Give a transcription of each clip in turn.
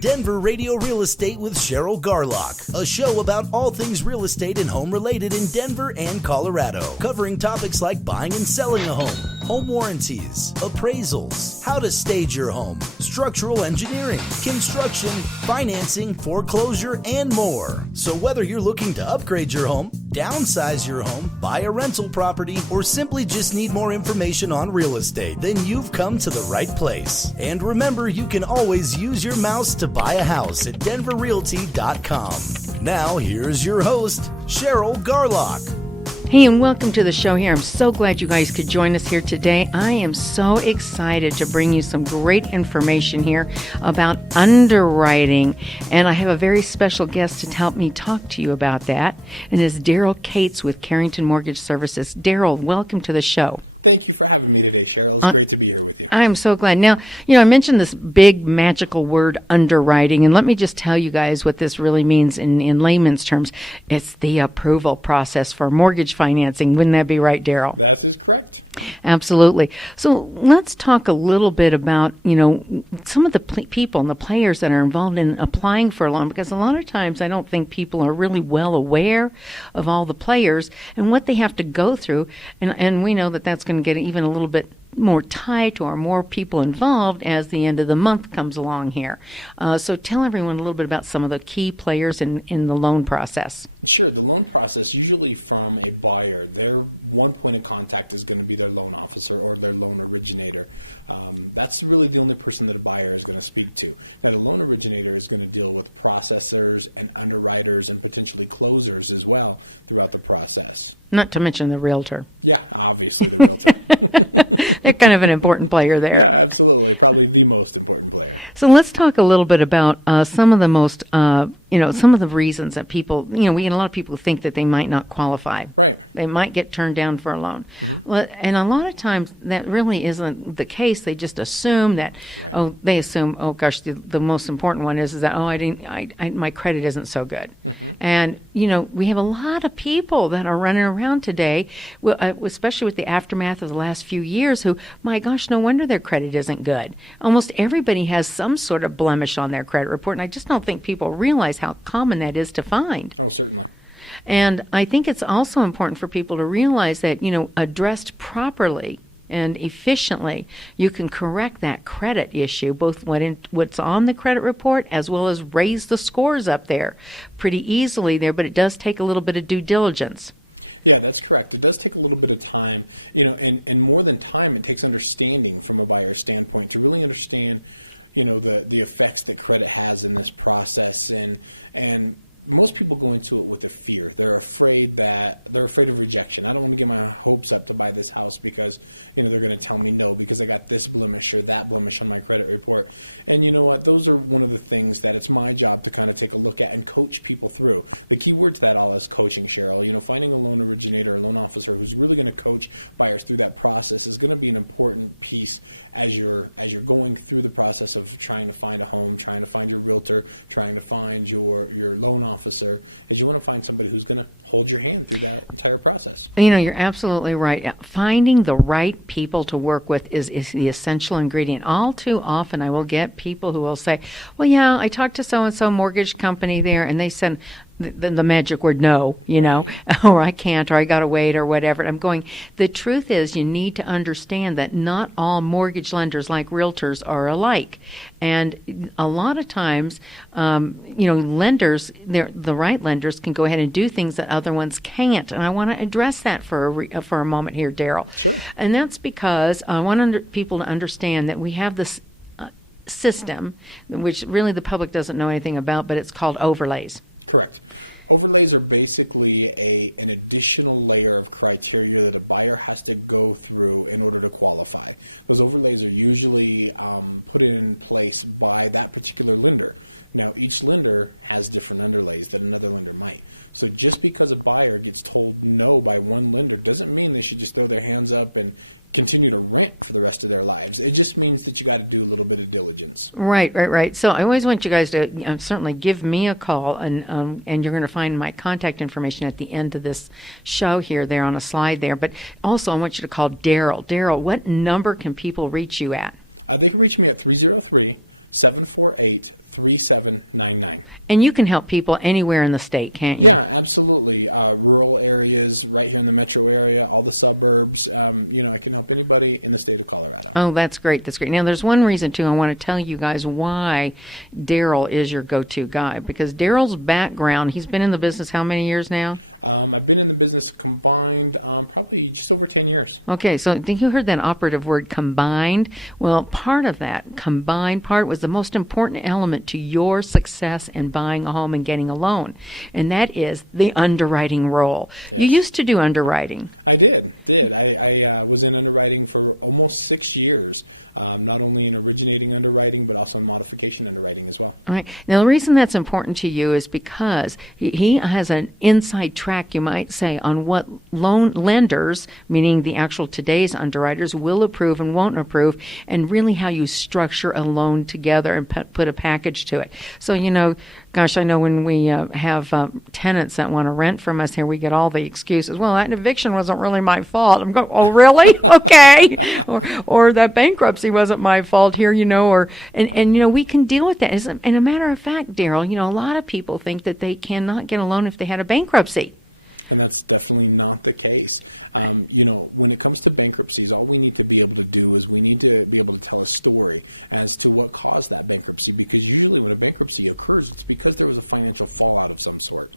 Denver Radio Real Estate with Cheryl Garlock, a show about all things real estate and home related in Denver and Colorado, covering topics like buying and selling a home warranties, appraisals, how to stage your home, structural engineering, construction, financing, foreclosure, and more. So whether you're looking to upgrade your home, downsize your home, buy a rental property, or simply just need more information on real estate, then you've come to the right place. And remember, you can always use your mouse to buy a house at denverrealty.com. Now, here's your host, Cheryl Garlock. Hey, and welcome to the show here. I'm so glad you guys could join us here today. I am so excited to bring you some great information here about underwriting. And I have a very special guest to help me talk to you about that. And it's Daryl Cates with Carrington Mortgage Services. Daryl, welcome to the show. Thank you for having me today, Cheryl. It's great to be here with you. I'm so glad. Now, I mentioned this big magical word underwriting, and let me just tell you guys what this really means in layman's terms. It's the approval process for mortgage financing. Wouldn't that be right, Daryl? That is correct. Absolutely. So let's talk a little bit about, some of the people and the players that are involved in applying for a loan, because a lot of times I don't think people are really well aware of all the players and what they have to go through. And we know that that's going to get even a little bit more tight or more people involved as the end of the month comes along here. So tell everyone a little bit about some of the key players in the loan process. Sure. The loan process, usually from a buyer, their one point of contact is going to be their loan officer or their loan originator. That's really the only person that a buyer is going to speak to. Now, the loan originator is going to deal with processors and underwriters and potentially closers as well throughout the process. Not to mention the realtor. Yeah, obviously. They're kind of an important player there. Yeah, absolutely. Probably the most important player. So let's talk a little bit about some of the most, some of the reasons that people, we get a lot of people who think that they might not qualify. Right. They might get turned down for a loan. Well, and a lot of times that really isn't the case. They just assume that, oh gosh, the most important one is that, my credit isn't so good. And, we have a lot of people that are running around today, especially with the aftermath of the last few years, who, my gosh, no wonder their credit isn't good. Almost everybody has some sort of blemish on their credit report, and I just don't think people realize how common that is to find. Oh, certainly. And I think it's also important for people to realize that, addressed properly and efficiently, you can correct that credit issue, both what's on the credit report as well as raise the scores up there pretty easily there, but it does take a little bit of due diligence. Yeah, that's correct. It does take a little bit of time, and more than time, it takes understanding from a buyer's standpoint to really understand, the effects that credit has in this process. And most people go into it with a fear. They're afraid of rejection. I don't want to get my hopes up to buy this house because, they're going to tell me no because I got this blemish or that blemish on my credit report. And you know what? Those are one of the things that it's my job to kind of take a look at and coach people through. The key word to that all is coaching, Cheryl. Finding a loan originator or loan officer who's really going to coach buyers through that process is going to be an important piece as you're going through the process of trying to find a home, trying to find your realtor, trying to find your loan officer, is you want to find somebody who's going to hold your hand through that entire process. You're absolutely right. Finding the right people to work with is the essential ingredient. All too often I will get people who will say, well, yeah, I talked to so-and-so mortgage company there, and they said the magic word no, or I can't, or I got to wait, or whatever. And I'm going, the truth is you need to understand that not all mortgage lenders, like realtors, are alike. And a lot of times, lenders, the right lenders can go ahead and do things that other ones can't. And I want to address that for a moment here, Daryl. And that's because I want people to understand that we have this system, which really the public doesn't know anything about, but it's called overlays. Correct. Overlays are basically an additional layer of criteria that a buyer has to go through in order to qualify. Those overlays are usually put in place by that particular lender. Now, each lender has different underlays that another lender might. So just because a buyer gets told no by one lender doesn't mean they should just throw their hands up and continue to rent for the rest of their lives. It just means that you got to do a little bit of diligence. Right. So I always want you guys to certainly give me a call, and you're going to find my contact information at the end of this show here, there on a slide there. But also I want you to call Daryl. Daryl, what number can people reach you at? They can reach me at 303-748-3799. And you can help people anywhere in the state, can't you? Yeah, absolutely. Rural areas, right here in the metro area, all the suburbs. I can help anybody in the state of Colorado. Oh, that's great. That's great. Now, there's one reason, too, I want to tell you guys why Daryl is your go-to guy. Because Daryl's background, he's been in the business how many years now? I've been in the business combined probably just over 10 years. Okay, so I think you heard that operative word combined. Well, part of that combined part was the most important element to your success in buying a home and getting a loan, and that is the underwriting role. You used to do underwriting. I did. I was in underwriting for almost 6 years. Not only in originating underwriting, but also in modification underwriting as well. All right. Now, the reason that's important to you is because he has an inside track, you might say, on what loan lenders, meaning the actual today's underwriters, will approve and won't approve, and really how you structure a loan together and put a package to it. So, gosh, I know when we have tenants that want to rent from us here, we get all the excuses. Well, that eviction wasn't really my fault. I'm going, oh, really? Okay. Or that bankruptcy wasn't my fault here, and we can deal with that. And a matter of fact, Daryl, a lot of people think that they cannot get a loan if they had a bankruptcy. And that's definitely not the case. When it comes to bankruptcies, all we need to be able to do is we need to be able to tell a story as to what caused that bankruptcy. Because usually when a bankruptcy occurs, it's because there was a financial fallout of some sort.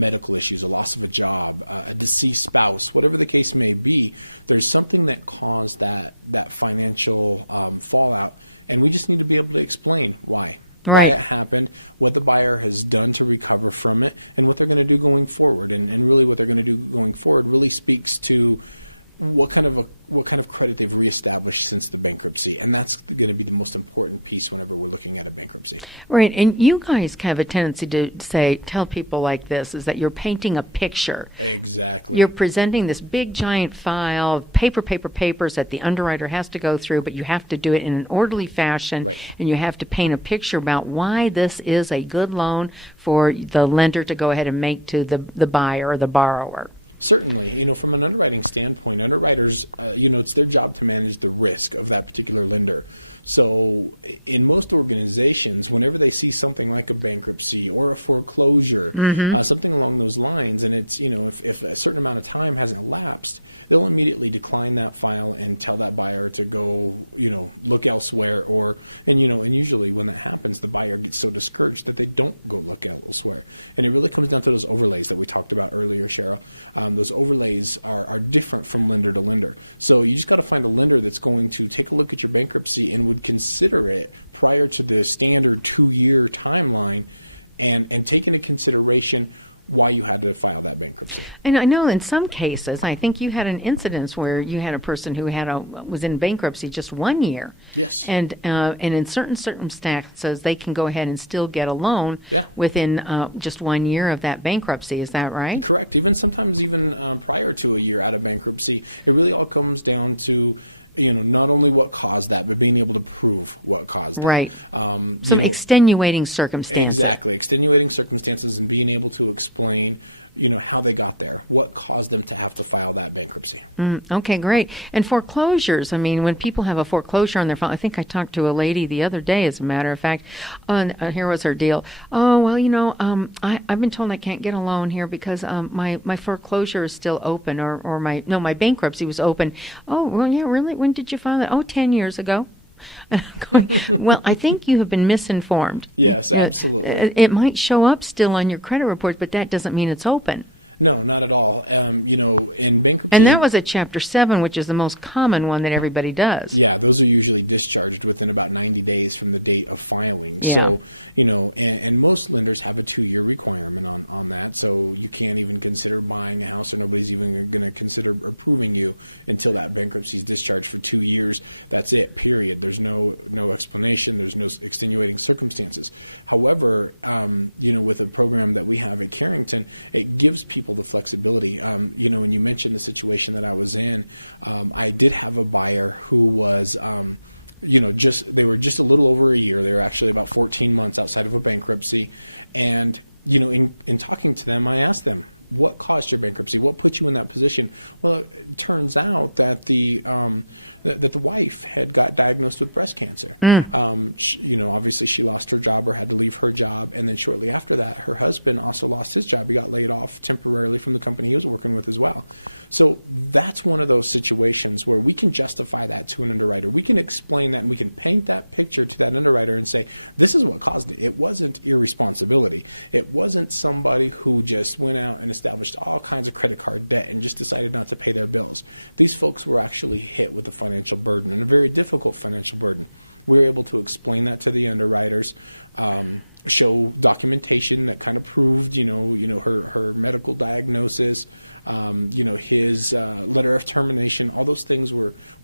Medical issues, a loss of a job, a deceased spouse, whatever the case may be, there's something that caused that financial fallout. And we just need to be able to explain why. Right. That happened, what the buyer has done to recover from it, and what they're going to do going forward. And really what they're going to do going forward really speaks to what kind of credit they've reestablished since the bankruptcy. And that's going to be the most important piece whenever we're looking at a bankruptcy. Right. And you guys have a tendency to tell people like this, is that you're painting a picture. Exactly. You're presenting this big giant file of papers that the underwriter has to go through, but you have to do it in an orderly fashion, and you have to paint a picture about why this is a good loan for the lender to go ahead and make to the buyer or the borrower. Certainly. From an underwriting standpoint, underwriters, it's their job to manage the risk of that particular lender. So in most organizations, whenever they see something like a bankruptcy or a foreclosure, something along those lines, and it's, if a certain amount of time hasn't lapsed, they'll immediately decline that file and tell that buyer to go, look elsewhere. And usually when that happens, the buyer gets so discouraged that they don't go look elsewhere. And it really comes down to those overlays that we talked about earlier, Cheryl. Those overlays are different from lender to lender. So you just got to find a lender that's going to take a look at your bankruptcy and would consider it prior to the standard 2-year timeline and take into consideration why you had to file that bankruptcy. And I know in some cases, I think you had an incident where you had a person who was in bankruptcy just 1 year. Yes. And in certain circumstances, they can go ahead and still get a loan within just 1 year of that bankruptcy. Is that right? Correct. Sometimes prior to a year out of bankruptcy, it really all comes down to not only what caused that, but being able to prove what caused that. Right. Some extenuating circumstances. Exactly. Extenuating circumstances and being able to explain, how they got there, what caused them to have to file that bankruptcy. Okay, great. And foreclosures, when people have a foreclosure on their file, I think I talked to a lady the other day, as a matter of fact, and here was her deal. Oh, well, I've been told I can't get a loan here because my foreclosure is still open, or my bankruptcy was open. Oh, well, yeah, really? When did you file that? Oh, 10 years ago. And I'm going, well, I think you have been misinformed. Yes, absolutely. It might show up still on your credit report, but that doesn't mean it's open. No, not at all. In bankruptcy, and that was a Chapter 7, which is the most common one that everybody does. Yeah, those are usually discharged within about 90 days from the date of filing. Yeah. So, and most lenders have a 2-year requirement on that, so you can't even consider buying a house, and nobody's even going to consider approving you until that bankruptcy is discharged for 2 years. That's it, period. There's no explanation. There's no extenuating circumstances. However, with a program that we have in Carrington, it gives people the flexibility. When you mentioned the situation that I was in, I did have a buyer who was, they were just a little over a year. They were actually about 14 months outside of a bankruptcy. And, in talking to them, I asked them, what caused your bankruptcy? What put you in that position? Well, it turns out that the that the wife had got diagnosed with breast cancer. Obviously she lost her job or had to leave her job, and then shortly after that, her husband also lost his job. He got laid off temporarily from the company he was working with as well. So that's one of those situations where we can justify that to an underwriter. We can explain that, and we can paint that picture to that underwriter and say, this is what caused it. It wasn't irresponsibility. It wasn't somebody who just went out and established all kinds of credit card debt and just decided not to pay their bills. These folks were actually hit with a financial burden, and a very difficult financial burden. We were able to explain that to the underwriters, show documentation that kind of proved, her medical diagnosis, his letter of termination, all those things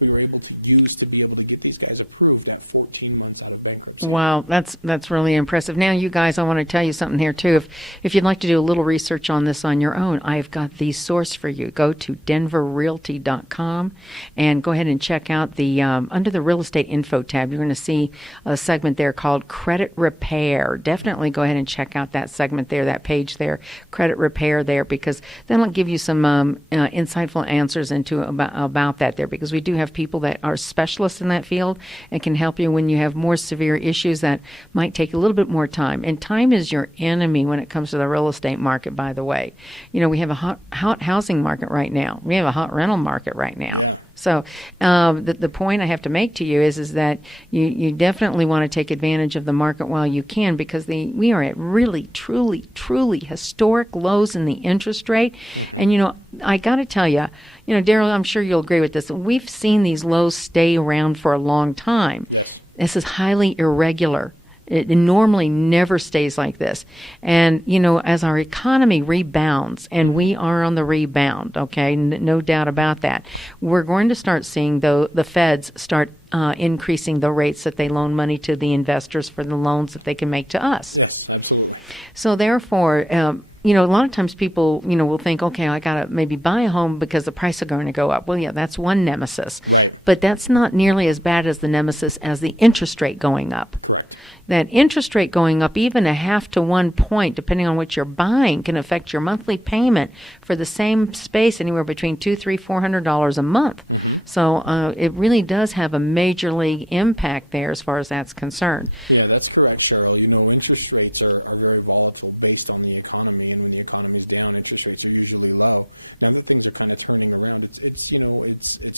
we were able to use to be able to get these guys approved at 14 months out of bankruptcy. Wow, that's really impressive. Now, you guys, I want to tell you something here, too. If you'd like to do a little research on this on your own, I've got the source for you. Go to denverrealty.com and go ahead and check out the under the real estate info tab. You're going to see a segment there called Credit Repair. Definitely go ahead and check out that segment there, that page there, Credit Repair there, because then it'll give you some insightful answers about that there, because we do have people that are specialists in that field and can help you when you have more severe issues that might take a little bit more time. And time is your enemy when it comes to the real estate market, by the way. We have a hot housing market right now. We have a hot rental market right now. Yeah. So the point I have to make to you is that you definitely want to take advantage of the market while you can, because we are at really, truly historic lows in the interest rate. And, I got to tell you, Daryl, I'm sure you'll agree with this. We've seen these lows stay around for a long time. Yes. This is highly irregular. It normally never stays like this. And, as our economy rebounds, and we are on the rebound, okay, no doubt about that, we're going to start seeing, though, the feds start increasing the rates that they loan money to the investors for the loans that they can make to us. Yes, absolutely. So, therefore, a lot of times people, will think, okay, I got to maybe buy a home because the price is going to go up. Well, yeah, that's one nemesis. But that's not nearly as bad as the nemesis as the interest rate going up. Correct. That interest rate going up even 0.5 to 1 point, depending on what you're buying, can affect your monthly payment for the same space anywhere between $200, $300, $400 a month. So it really does have a major league impact there as far as that's concerned. Yeah, that's correct, Cheryl. Interest rates are very volatile based on the economy, and when the economy is down, interest rates are usually low. Now that things are kind of turning around, it's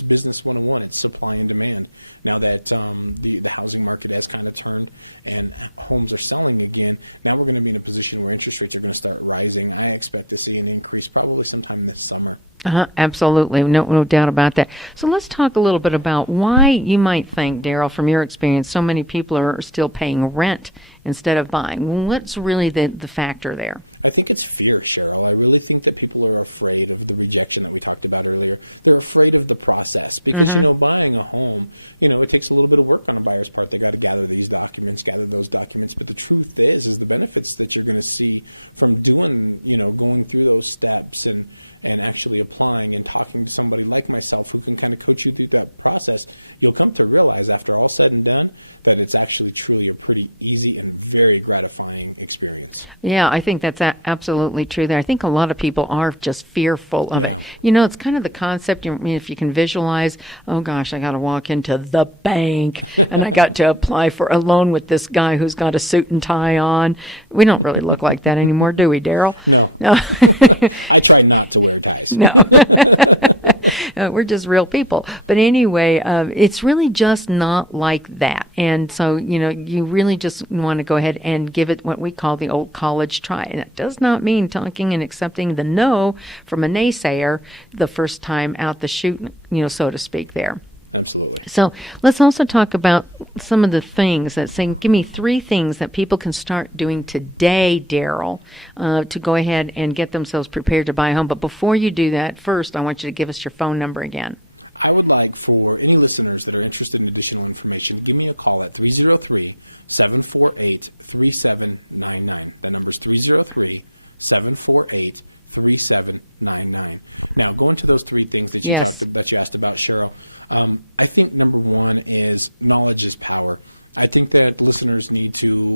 business 101. It's supply and demand. Now that the housing market has kind of turned and homes are selling again, now we're going to be in a position where interest rates are going to start rising. I expect to see an increase probably sometime this summer. Absolutely. No doubt about that. So let's talk a little bit about why you might think, Daryl, from your experience, so many people are still paying rent instead of buying. What's really the factor there? I think it's fear, Cheryl. I really think that people are afraid of the rejection that we talked about earlier. They're afraid of the process because, buying a home, it takes a little bit of work on a buyer's part. They've got to gather these documents, gather those documents. But the truth is the benefits that you're going to see from doing, going through those steps and actually applying and talking to somebody like myself who can kind of coach you through that process, you'll come to realize after all said and done that it's actually truly a pretty easy and very gratifying experience. Yeah, I think that's absolutely true there. I think a lot of people are just fearful of it. It's kind of the concept, if you can visualize, oh gosh, I got to walk into the bank and I got to apply for a loan with this guy who's got a suit and tie on. We don't really look like that anymore, do we, Daryl? No. I try not to wear ties. No. We're just real people. But anyway, it's really just not like that. And so, you really just want to go ahead and give it what we call the old college try. And it does not mean talking and accepting the no from a naysayer the first time out the chute, so to speak there. Absolutely. So let's also talk about some of the things that give me 3 things that people can start doing today, Daryl, to go ahead and get themselves prepared to buy a home. But before you do that, first, I want you to give us your phone number again. I would like for any listeners that are interested in additional information, give me a call at 303-748-3799. The number is 303-748-3799. Now, going to those 3 things that you asked about, Cheryl, I think number 1 is knowledge is power. I think that listeners need to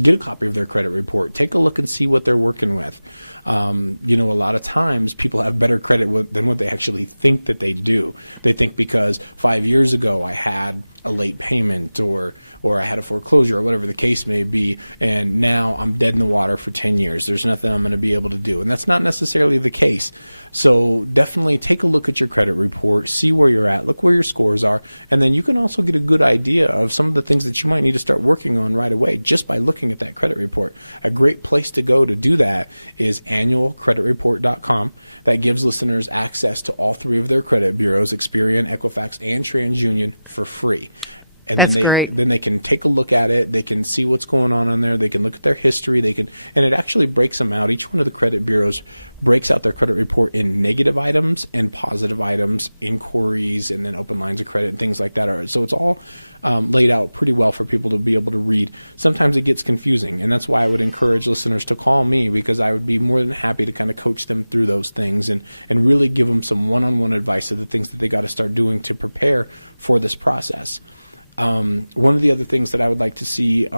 do a copy of their credit report. Take a look and see what they're working with. A lot of times people have better credit than what they actually think that they do. They think because 5 years ago I had a late payment or I had a foreclosure or whatever the case may be, and now I'm dead in the water for 10 years. There's nothing I'm going to be able to do. And that's not necessarily the case. So definitely take a look at your credit report, see where you're at, look where your scores are, and then you can also get a good idea of some of the things that you might need to start working on right away just by looking at that credit report. A great place to go to do that is annualcreditreport.com. That gives listeners access to all 3 of their credit bureaus, Experian, Equifax, and TransUnion, for free. And That's great. Then they can take a look at it. They can see what's going on in there. They can look at their history. And it actually breaks them out. Each one of the credit bureaus breaks out their credit report in negative items and positive items, inquiries, and then open lines of credit, things like that. So it's all laid out pretty well for people to be able to read. Sometimes it gets confusing, and that's why I would encourage listeners to call me, because I would be more than happy to kind of coach them through those things and really give them some one-on-one advice of the things that they got to start doing to prepare for this process. One of the other things that I would like to see,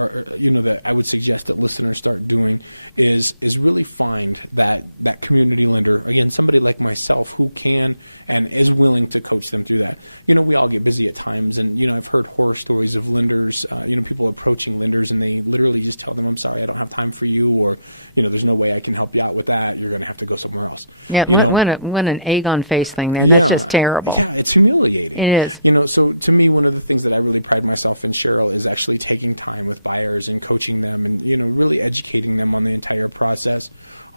that I would suggest that listeners start doing is really find that community lender, and somebody like myself who can and is willing to coach them through that. We all get busy at times, and, I've heard horror stories of lenders, people approaching lenders, and they literally just tell them, I'm sorry, I don't have time for you, or, there's no way I can help you out with that, you're going to have to go somewhere else. Yeah, what an egg on face thing there. That's just terrible. Yeah, it's humiliating. It is. So to me, one of the things that I really pride myself in, Cheryl, is actually taking time with buyers and coaching them and, really educating them on the entire process,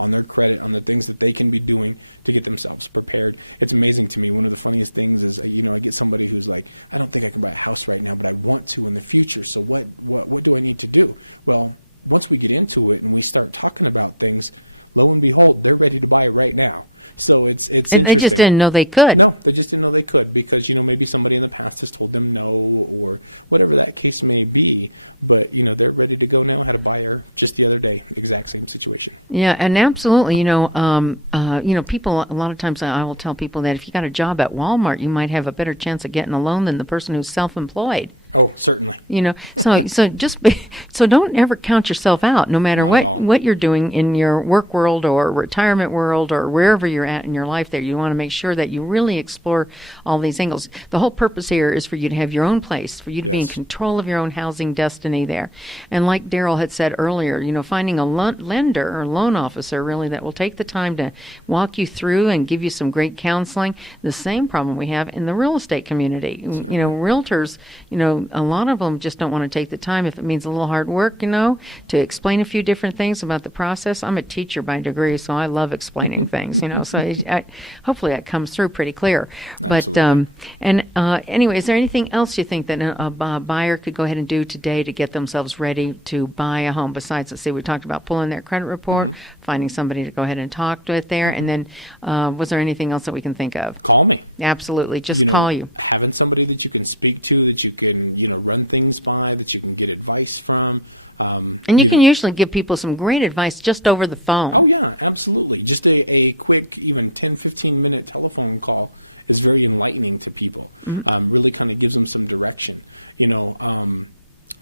on their credit, on the things that they can be doing to get themselves prepared. It's amazing to me. One of the funniest things is, I get somebody who's like, I don't think I can buy a house right now, but I want to in the future. So what do I need to do? Well, once we get into it and we start talking about things, lo and behold, they're ready to buy it right now. So it's And they just didn't know they could. No, they just didn't know they could because, maybe somebody in the past has told them no or whatever that case may be. But, they're ready to go now. I had a buyer just the other day, exact same situation. Yeah, and absolutely. People, a lot of times I will tell people that if you got a job at Walmart, you might have a better chance of getting a loan than the person who's self-employed. Oh, certainly. So don't ever count yourself out, no matter what you're doing in your work world or retirement world or wherever you're at in your life there. You want to make sure that you really explore all these angles. The whole purpose here is for you to have your own place, for you to be in control of your own housing destiny there. And like Daryl had said earlier, finding a lender or loan officer really that will take the time to walk you through and give you some great counseling. The same problem we have in the real estate community. Realtors, a lot of them just don't want to take the time if it means a little hard work, to explain a few different things about the process. I'm a teacher by degree, so I love explaining things, so hopefully that comes through pretty clear. But, anyway, is there anything else you think that a buyer could go ahead and do today to get themselves ready to buy a home besides, let's see, we talked about pulling their credit report, finding somebody to go ahead and talk to it there, and then was there anything else that we can think of? Call me. Absolutely. Just call you. Having somebody that you can speak to, that you can, run things by, that you can get advice from. And you can usually give people some great advice just over the phone. Oh, yeah, absolutely. Just a quick, even 10, 15-minute telephone call is very enlightening to people. Really kind of gives them some direction.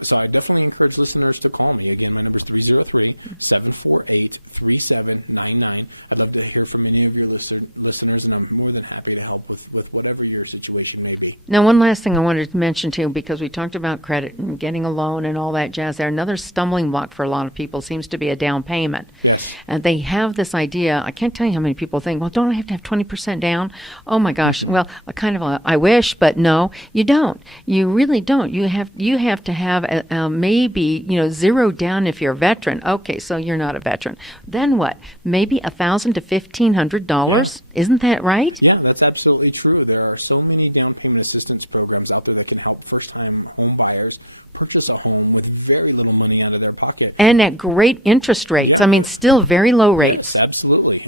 So I definitely encourage listeners to call me. Again, my number is 303-748-3799. I'd love to hear from any of your listeners, and I'm more than happy to help with whatever your situation may be. Now, one last thing I wanted to mention, too, because we talked about credit and getting a loan and all that jazz there. Another stumbling block for a lot of people seems to be a down payment. Yes. And they have this idea. I can't tell you how many people think, well, don't I have to have 20% down? Oh, my gosh. Well, I wish, but no, you don't. You really don't. You have to have maybe, zero down if you're a veteran. Okay, so you're not a veteran. Then what? Maybe $1,000 to $1,500? Isn't that right? Yeah, that's absolutely true. There are so many down payment assistance programs out there that can help first-time home buyers purchase a home with very little money out of their pocket. And at great interest rates. Yeah. I mean, still very low rates. Yes, absolutely.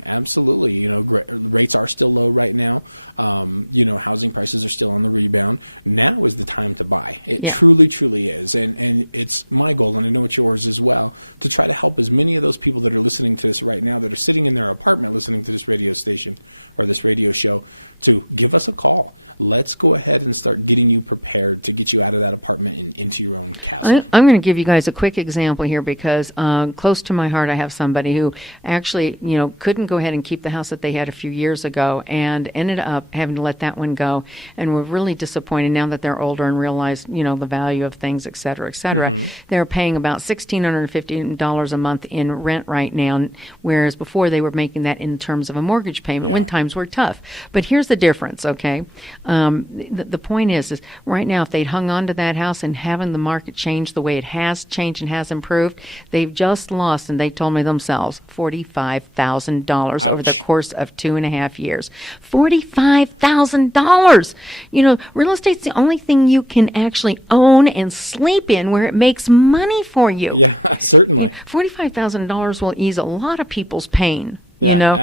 Rates are still low right now. Housing prices are still on the rebound. Now is the time to buy. It truly, truly is. And it's my goal, and I know it's yours as well, to try to help as many of those people that are listening to this right now, that are sitting in their apartment listening to this radio station or this radio show, to give us a call. let's go ahead and start getting you prepared to get you out of that apartment and into your own house. I'm going to give you guys a quick example here because close to my heart, I have somebody who actually, couldn't go ahead and keep the house that they had a few years ago and ended up having to let that one go. And were really disappointed now that they're older and realize, the value of things, et cetera, et cetera. They're paying about $1,650 a month in rent right now, whereas before they were making that in terms of a mortgage payment when times were tough. But here's the difference, okay? The point is right now, if they'd hung on to that house and having the market change the way it has changed and has improved, they've just lost, and they told me themselves, $45,000 over the course of 2.5 years. $45,000! Real estate's the only thing you can actually own and sleep in where it makes money for you. Yeah, certainly. $45,000 will ease a lot of people's pain. And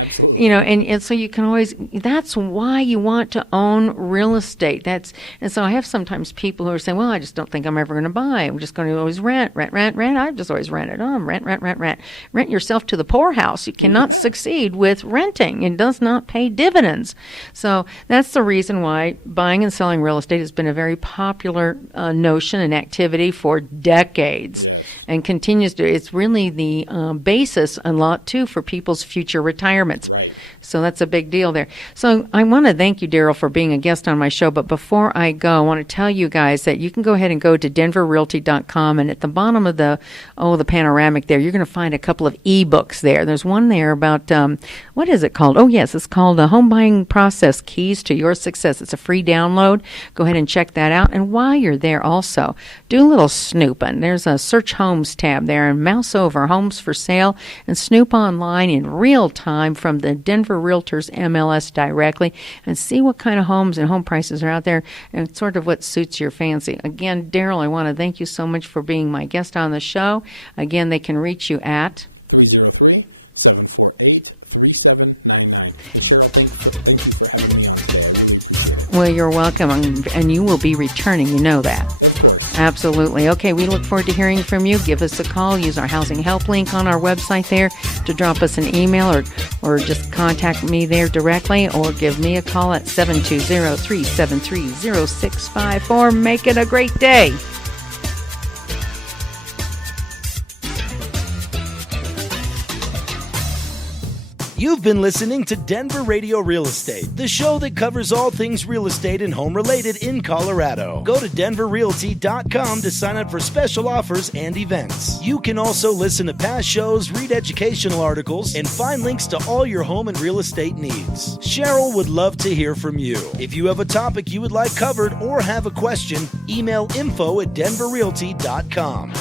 so you can always, that's why you want to own real estate. And so I have sometimes people who are saying, well, I just don't think I'm ever going to buy. I'm just going to always rent. I've just always rented. Rent. Rent yourself to the poorhouse. You cannot succeed with renting. It does not pay dividends. So that's the reason why buying and selling real estate has been a very popular notion and activity for decades and continues to. It's really the basis a lot, too, for people's future retirements. Right. So that's a big deal there. So I want to thank you, Daryl, for being a guest on my show. But before I go, I want to tell you guys that you can go ahead and go to denverrealty.com. And at the bottom of the panoramic there, you're going to find a couple of ebooks there. There's one there about, what is it called? Oh, yes, it's called Home Buying Process Keys to Your Success. It's a free download. Go ahead and check that out. And while you're there also, do a little snooping. There's a Search Homes tab there, and mouse over Homes for Sale and snoop online in real time from the Denver Realtors MLS directly and see what kind of homes and home prices are out there and sort of what suits your fancy. Again, Daryl, I want to thank you so much for being my guest on the show. Again, they can reach you at 303-748-3799. Well, you're welcome, and you will be returning. You know that. Absolutely. Okay, we look forward to hearing from you. Give us a call. Use our housing help link on our website there to drop us an email or just contact me there directly or give me a call at 720-373-0654. Make it a great day. You've been listening to Denver Radio Real Estate, the show that covers all things real estate and home related in Colorado. Go to denverrealty.com to sign up for special offers and events. You can also listen to past shows, read educational articles, and find links to all your home and real estate needs. Cheryl would love to hear from you. If you have a topic you would like covered or have a question, email info@denverrealty.com.